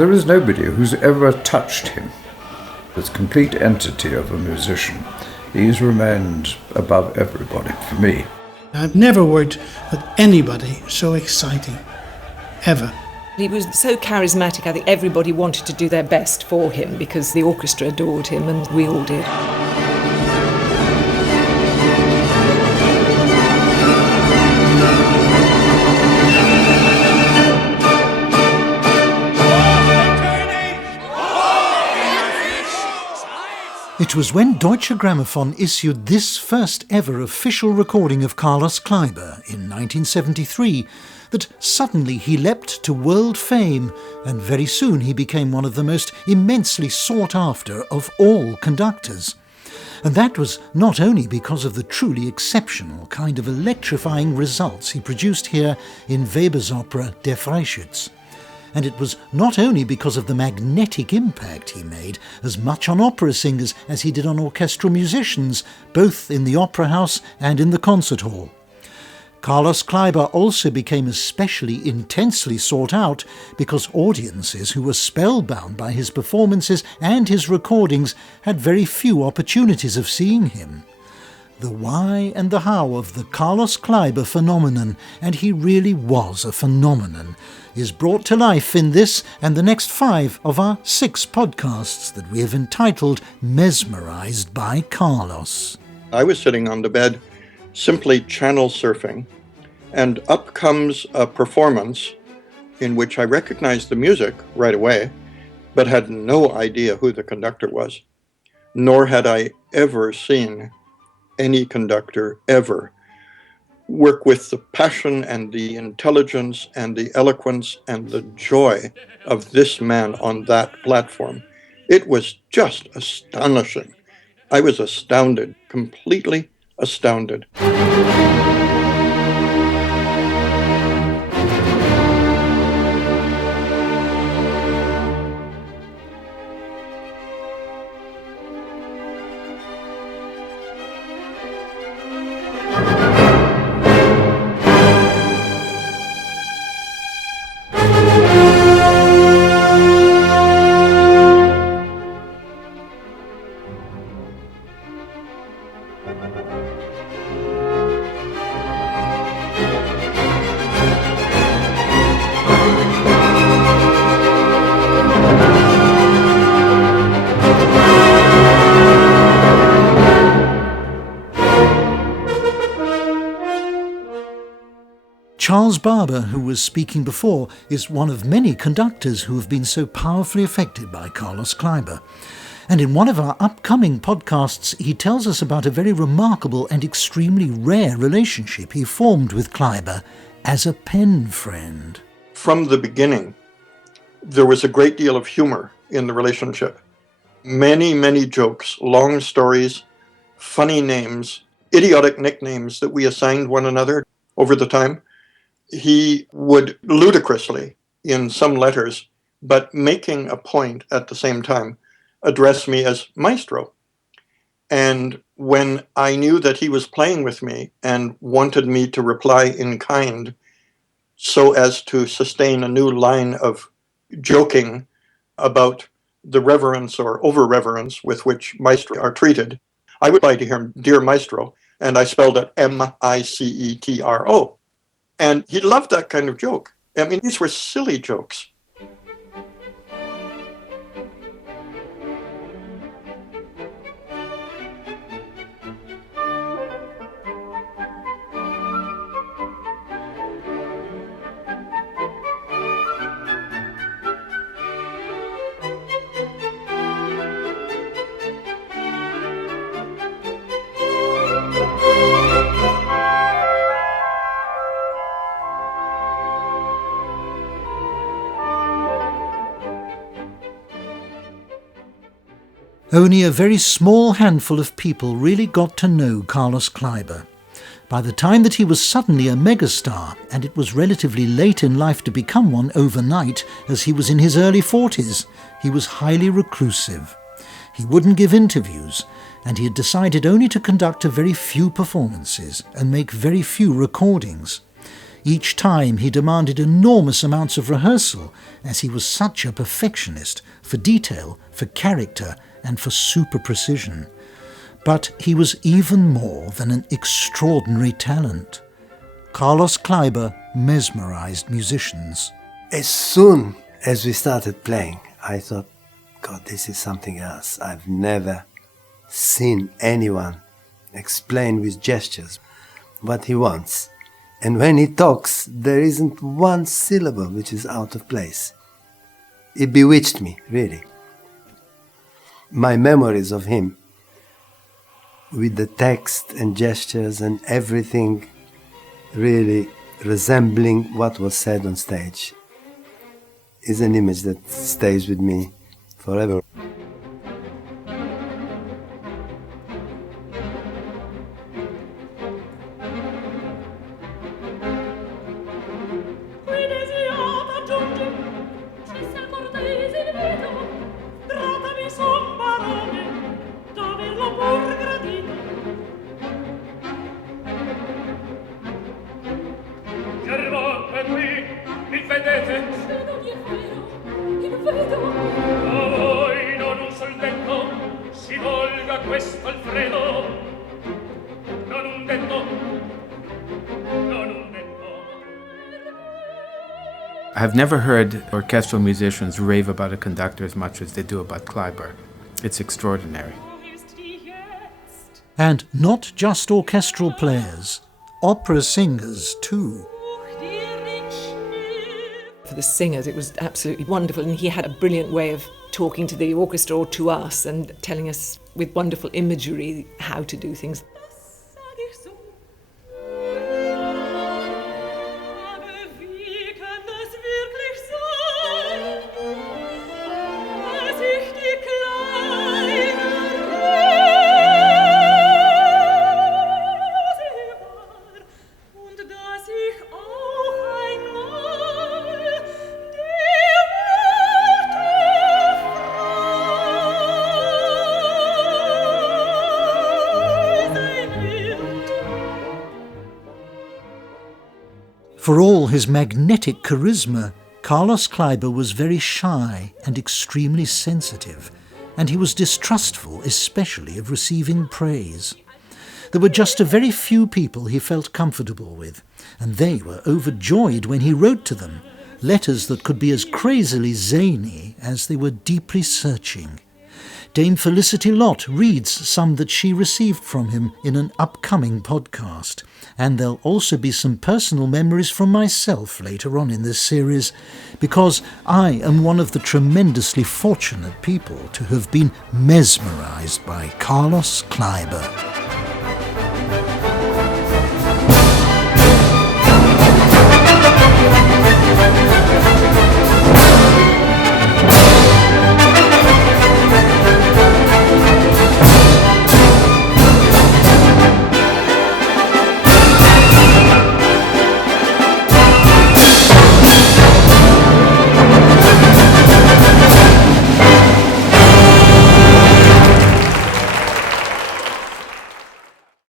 There is nobody who's ever touched him. This complete entity of a musician. He's remained above everybody for me. I've never worked with anybody so exciting, ever. He was so charismatic, I think everybody wanted to do their best for him because the orchestra adored him and we all did. It was when Deutsche Grammophon issued this first ever official recording of Carlos Kleiber in 1973 that suddenly he leapt to world fame, and very soon he became one of the most immensely sought after of all conductors. And that was not only because of the truly exceptional kind of electrifying results he produced here in Weber's opera Der Freischütz. And it was not only because of the magnetic impact he made as much on opera singers as he did on orchestral musicians, both in the opera house and in the concert hall. Carlos Kleiber also became especially intensely sought out because audiences who were spellbound by his performances and his recordings had very few opportunities of seeing him. The why and the how of the Carlos Kleiber phenomenon, and he really was a phenomenon, is brought to life in this and the next 5 of our 6 podcasts that we have entitled Mesmerized by Carlos. I was sitting on the bed simply channel surfing, and up comes a performance in which I recognized the music right away, but had no idea who the conductor was, nor had I ever seen any conductor ever work with the passion and the intelligence and the eloquence and the joy of this man on that platform. It was just astonishing. I was astounded, completely astounded. Charles Barber, who was speaking before, is one of many conductors who have been so powerfully affected by Carlos Kleiber. And in one of our upcoming podcasts, he tells us about a very remarkable and extremely rare relationship he formed with Kleiber as a pen friend. From the beginning, there was a great deal of humor in the relationship. Many, many jokes, long stories, funny names, idiotic nicknames that we assigned one another over the time. He would ludicrously, in some letters, but making a point at the same time, address me as Maestro. And when I knew that he was playing with me and wanted me to reply in kind so as to sustain a new line of joking about the reverence or over-reverence with which Maestro are treated, I would reply to him, "Dear Maestro," and I spelled it M-I-C-E-T-R-O. And he loved that kind of joke. I mean, these were silly jokes. Only a very small handful of people really got to know Carlos Kleiber. By the time that he was suddenly a megastar, and it was relatively late in life to become one overnight, as he was in his early 40s, he was highly reclusive. He wouldn't give interviews, and he had decided only to conduct a very few performances and make very few recordings. Each time he demanded enormous amounts of rehearsal, as he was such a perfectionist for detail, for character, and for super precision. But he was even more than an extraordinary talent. Carlos Kleiber mesmerized musicians. As soon as we started playing, I thought, God, this is something else. I've never seen anyone explain with gestures what he wants. And when he talks, there isn't one syllable which is out of place. It bewitched me, really. My memories of him, with the text and gestures and everything really resembling what was said on stage, is an image that stays with me forever. I've never heard orchestral musicians rave about a conductor as much as they do about Kleiber. It's extraordinary. And not just orchestral players, opera singers too. For the singers, it was absolutely wonderful, and he had a brilliant way of talking to the orchestra or to us and telling us with wonderful imagery how to do things. For all his magnetic charisma, Carlos Kleiber was very shy and extremely sensitive, and he was distrustful, especially of receiving praise. There were just a very few people he felt comfortable with, and they were overjoyed when he wrote to them, letters that could be as crazily zany as they were deeply searching. Dame Felicity Lott reads some that she received from him in an upcoming podcast, and there'll also be some personal memories from myself later on in this series, because I am one of the tremendously fortunate people to have been mesmerized by Carlos Kleiber.